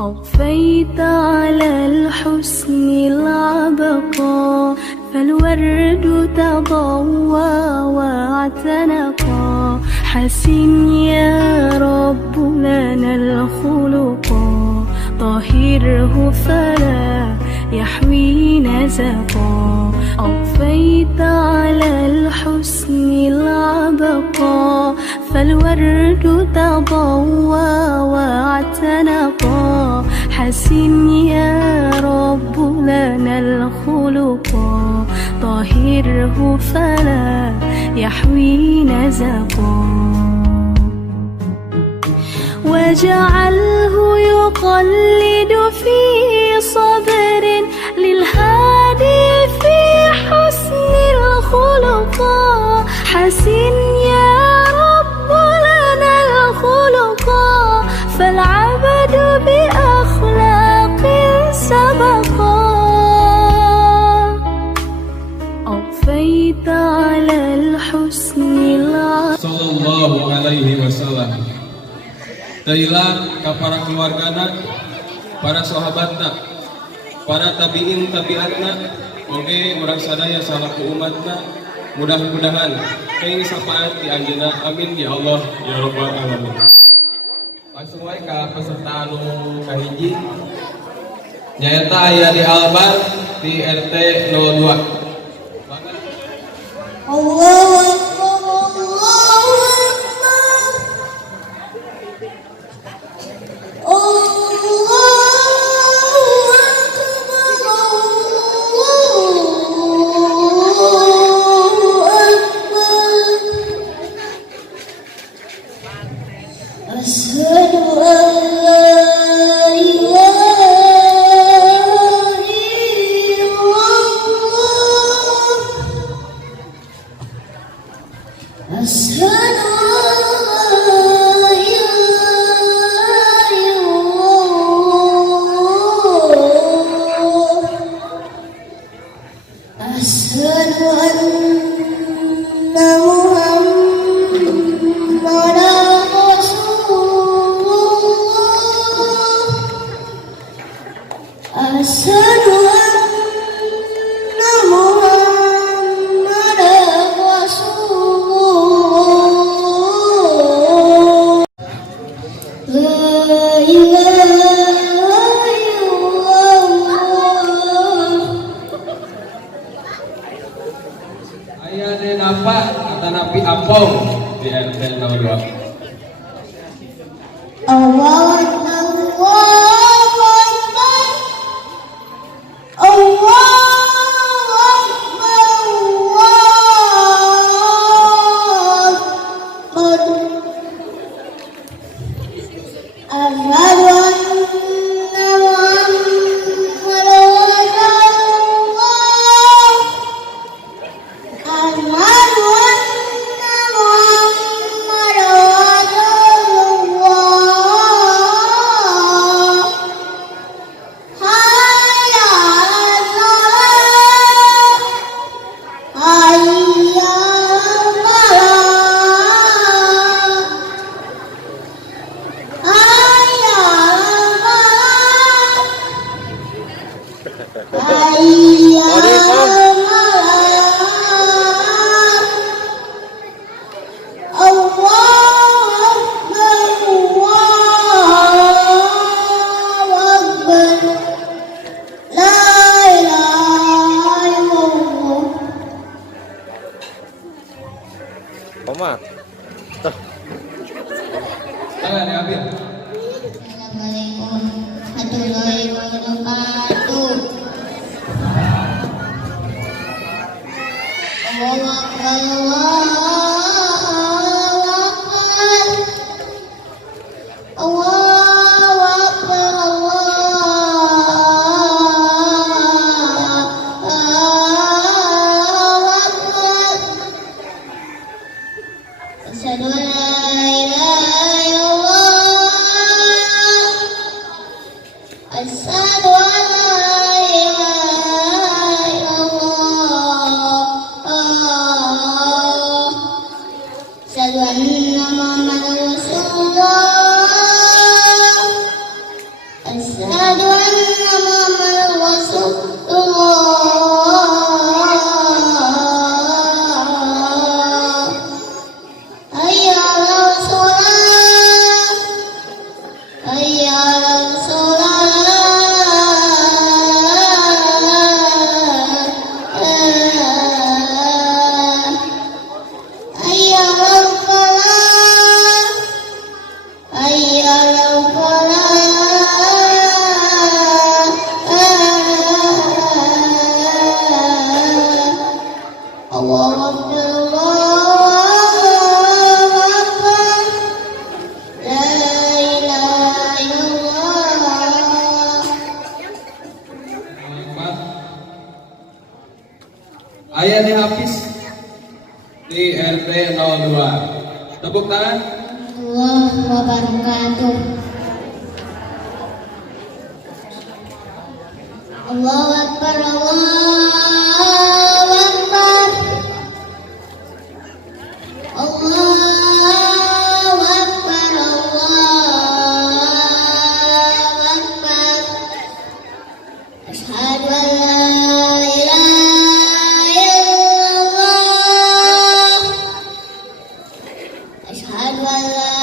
أضفيت على الحسن العبقى فالورد تضوى واعتنقا حسن يا رب لنا الخلقا طهره فلا يحوي نزقا أضفيت على الحسن العبقا فالورد تضوى واعتنقا حسن يا رب لنا الخلقا طهره فلا يحوي نزقا واجعله يقلد في صبر للهادي في حسن الخلقا حسن يا رب لنا الخلقا فالعبد بأخلاق سبقا أضفيت على الحسن صلى الله عليه وسلم. Dailah ka para keluargana, para sahabatna, para tabiin tabiatna, oge urang sadaya salaku umatna, mudah-mudahan kain sapaat di anjeunna, amin ya Allah ya rabbal alamin. Langsung wae ka peserta anu kahiji nyaeta aya di Albar di RT 02. Aya de napa atanapi ampong di RT 02. Oma. Tangan diambil. Assalamualaikum warahmatullahi wabarakatuh. Allahu Akbar, Allahu Akbar, Allahu Akbar. Asyhadu an la ilaha illallah, asyhadu an la ilaha illallah, asyhadu anna Muhammadar Rasulullah. Tepuk tangan. Warahmatullahi wabarakatuh. Allahu Akbar, Allahu Akbar. Allahu Akbar, Allahu Akbar. Asyhadu an la ilaha illallah. Asyhadu an la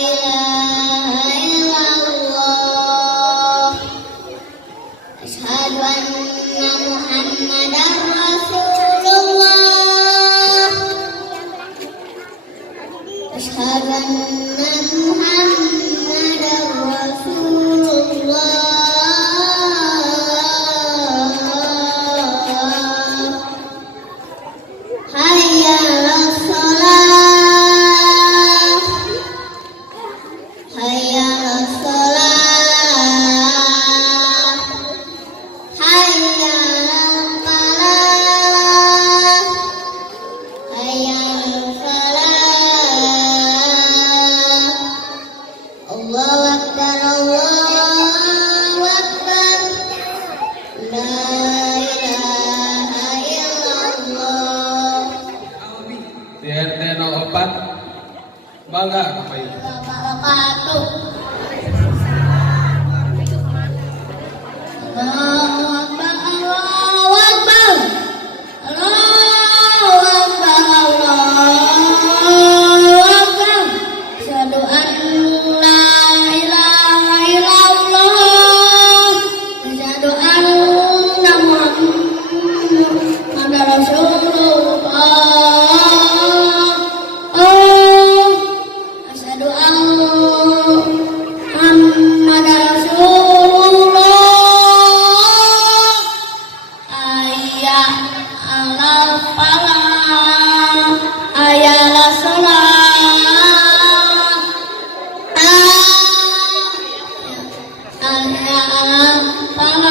ilaha illallah. Asyhadu anna Muhammadar Rasulullah. Asyhadu anna Muhammadar Rasulullah. Hayya 'alas shalah. Hayya 'alas shalah. Hayya 'alal falah. Hayya 'alal falah. Allahu Akbar, Allahu Akbar. La ilaha illallah. Di RT 04 bangga apa ini? Wabarakatuh. Allahu Akbar, Allahu Akbar. Allahu Akbar, Allahu Akbar. Asyhadu an la ilaha illallah. Asyhadu anna Muhammadar Rasulullah. Asyhadu anna Muhammadar Rasulullah. Hayya 'alal falah. Hayya 'alas shalah. Hayya 'alal falah.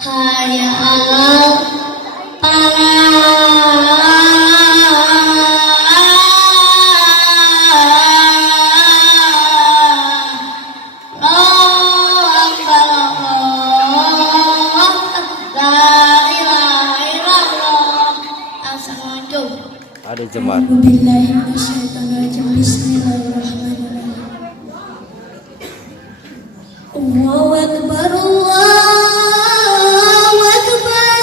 Hayya 'alal falah. Allahu Akbar, Allahu Akbar. La ilaha illallah. Assalamualaikum. Ada jemaat. Billahi minasyaitonirrajim. Bismillahirrahmanirrahim. Allahu Akbar, Allahu Akbar.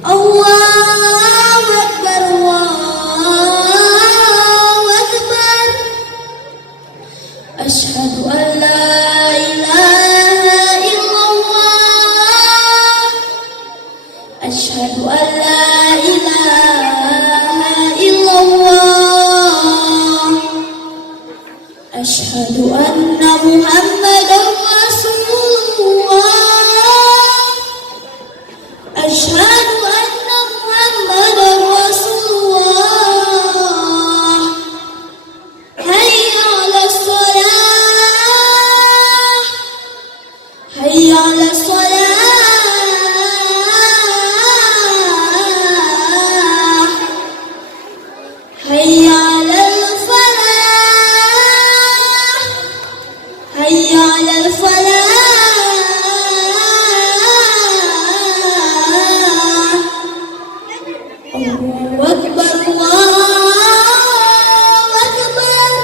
Allahu Akbar, Allahu Akbar. Asyhadu an la ilaha illallah. Asyhadu an la ilaha illallah. Asyhadu anna Muhammadar Rasulullah. Asyhadu anna Muhammadar Rasulullah. Hayya 'alas shalah. Hayya 'alas shalah. Hayya 'alal falah. Hayya 'alal falah. Allahu Akbar, Allahu Akbar.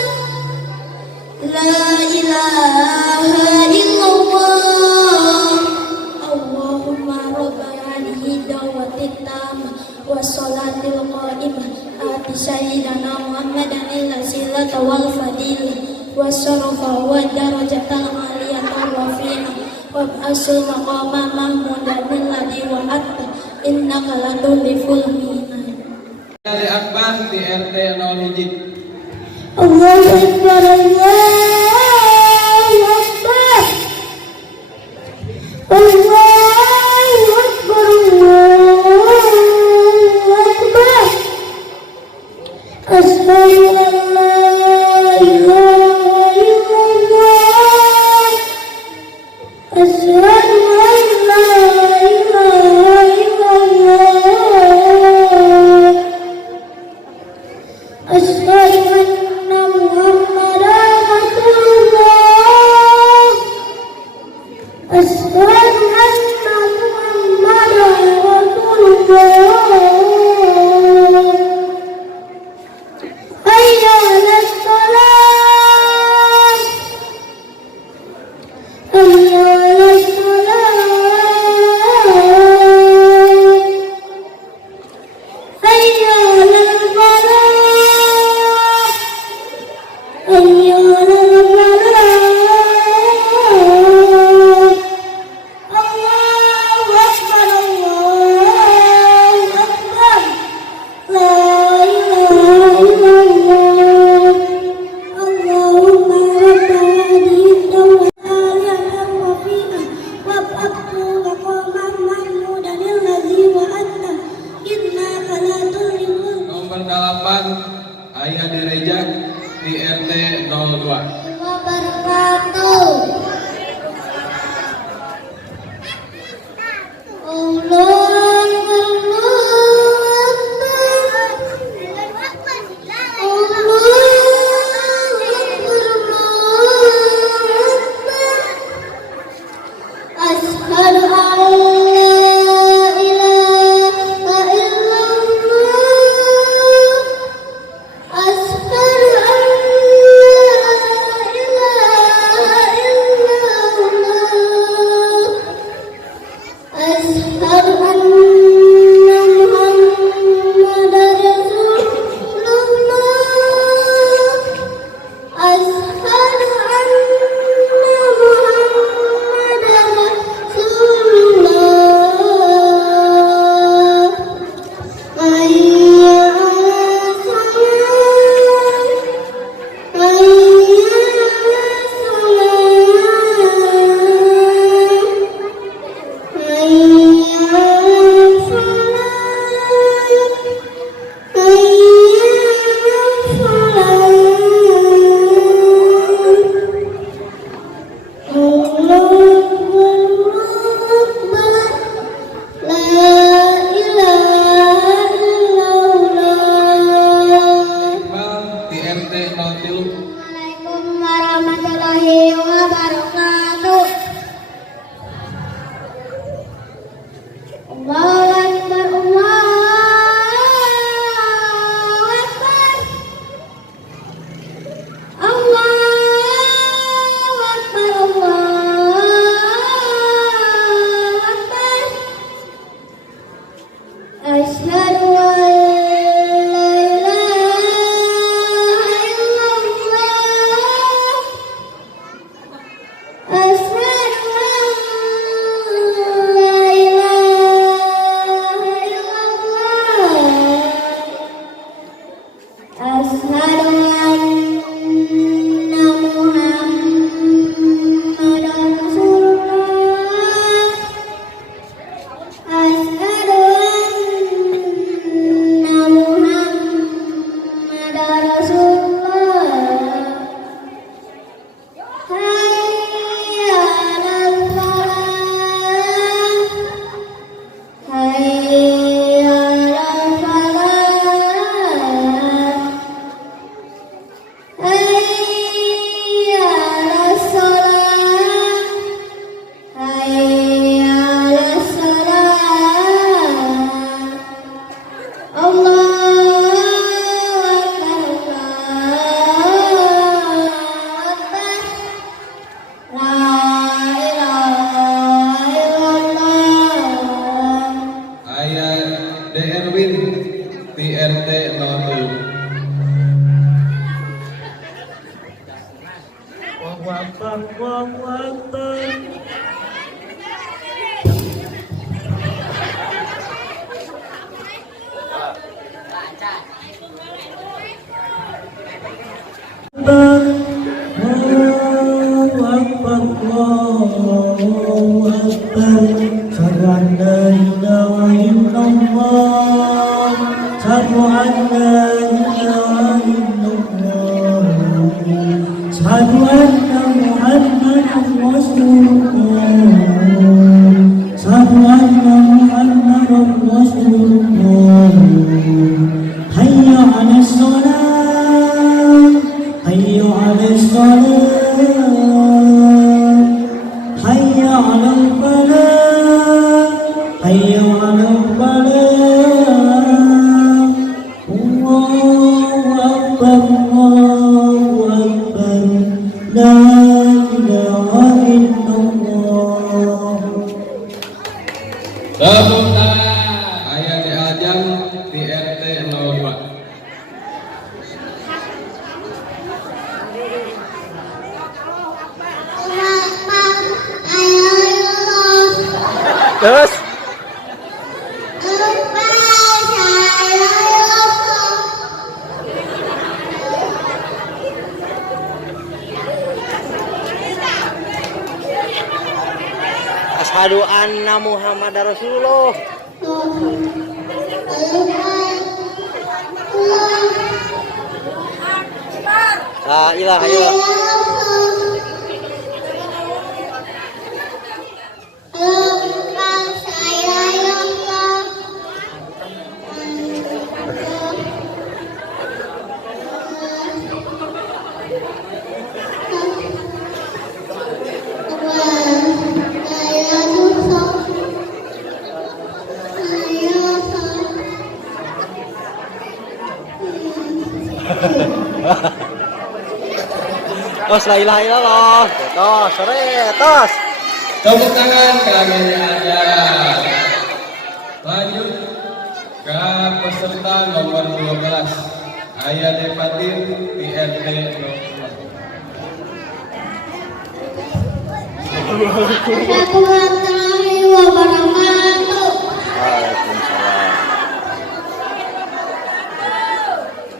La ilaha illallah. Allahumma rabba hadhihi da'watit tammah wassalatil qa'imah ati sayyidina Muhammadan al-silata wal fadilah wasyarafa wa darajatal aliyatal rafi'ah wa asul maqama mahmudan alladhi wa'atta innaka latuliful mi'ad. Dari Akbar di RT 01. Allahu Akbar, Allahu Akbar. Allahu Akbar, Allahu Akbar. Asyhadu an la ilaha illallah. Asyhadu an la Nomor 8 Ayah Direja di RT 02. Wabarakatuh. Asyhadu an la ilaha illallah. Asyhadu an la ilaha illallah. Asyhadu anna Muhammadar Rasulullah. Asyhadu anna Muhammadar Rasulullah. Hayya 'alas shalah. Hayya 'alas shalah. Hayya 'alas shalah. Hayya 'alas shalah. Allahu Akbar. La ilaha illallah. Di RT 03. Assalamualaikum warahmatullahi wabarakatuh. Allahu Akbar, Allahu Akbar. Allahu Akbar, Allahu Akbar. Asyhadu an la ilaha illallah. Asyhadu an la ilaha illallah. Asyhadu anna Muhammadar Rasulullah. Asyhadu anna Muhammadar Rasulullah. Hayya 'alal falah. Hayya 'alal falah. Hayya 'alas shalah. Hayya 'alas shalah. Allahu Akbar, Allahu Akbar. La ilaha illallah. Ayah Erwin di RT 07. Allahu Akbar, Allahu Akbar. Allahu Akbar, Allahu Akbar. Asyhadu an la ilaha illallah. Asyhadu an la ilaha illallah. Asyhadu anna Muhammadan Rasulullah. Asyhadu anna Muhammadan Rasulullah. Hayya 'alas shalah. Hayya 'alas shalah. Hayya 'alal falah. Tepuk tangan. Aya diajang di RT 04. Terus Asyhadu anna Muhammadar Rasulullah. La ilaha illallah. Tos la ilaha illallah. Tos sore tos. Tepuk tangan kami ada. Lanjut ke peserta nomor 12. Aya Depatin di RT 04. Warahmatullahi wabarakatuh. Waalaikumsalam.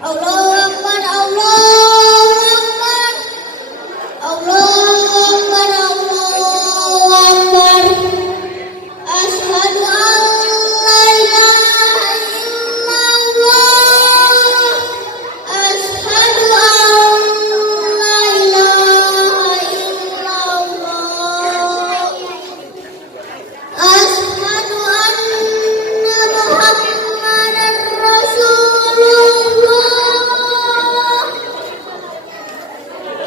Allahu Akbar, Allahu Akbar, Allahu Akbar, Allahu Akbar. Asyhadu an la ilaha illallah. Asyhadu an la ilaha illallah. Asyhadu anna Muhammadar Rasulullah.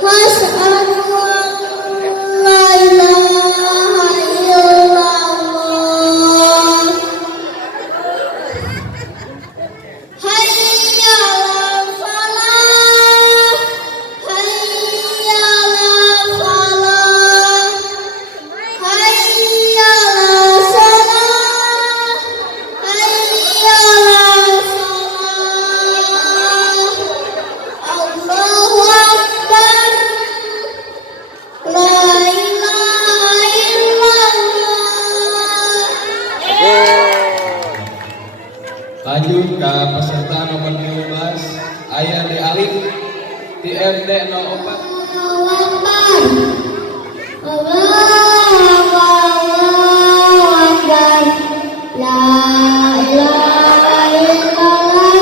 Asyhadu an la ilaha illallah. Hayya 'alal falah. Hayya 'alal falah. Hayya 'alas salah. Hayya 'alas salah. Allahu Akbar. La ilaha illallah. Lanjut ke peserta nomor 12. Aya di Alif di RT 04. Allahu Akbar. Allahu Akbar. La ilaha illallah.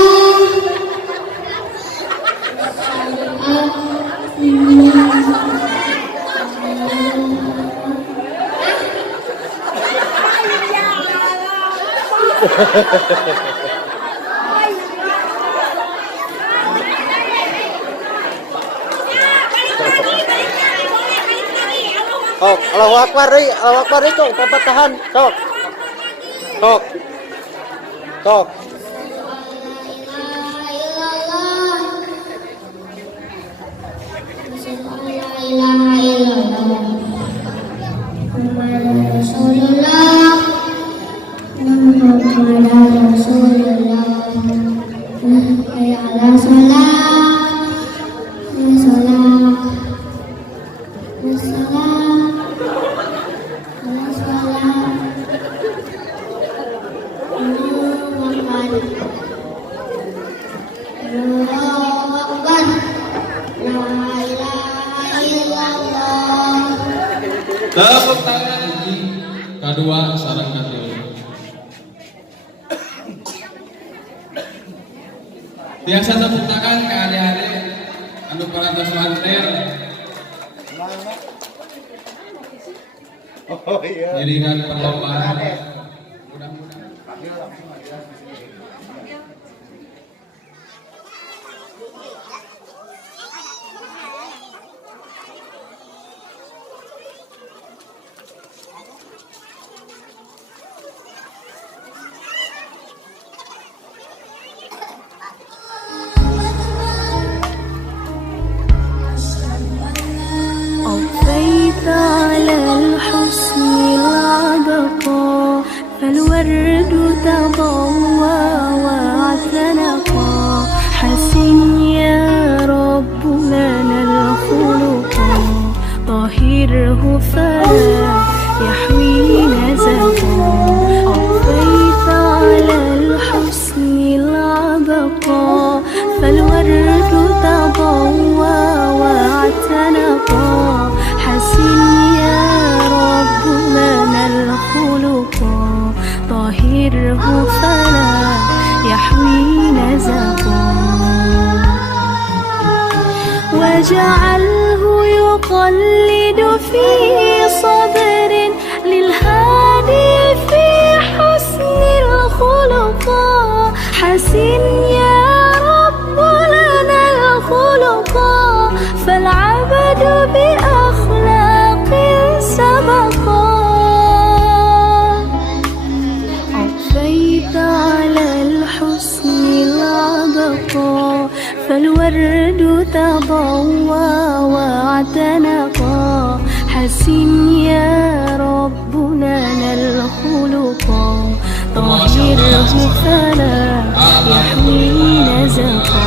Sok, Allahu Akbar deui, Allahu Akbar deui cok, tempat tahan, sok. Sok. Sok. Tepuk tangan kedua sarang katilu. Biasa tepuk tangan ke adik-adik anu parantos lanter. Oh iya. Iringan perlombaan. Mudah-mudahan. أضفيت على الحسن العبقى طهره فلا يحوي نزقا واجعله يقلد في صبر للهادي في حسن الخلقا حسن يا رب لنا الخلقا فالعبد بأخلاق سبقا عفيت على الحسن العبقا فالورد تضوى واعتنقا حسن يا رب لنا الخلقا طهره فلا يحوي نزقا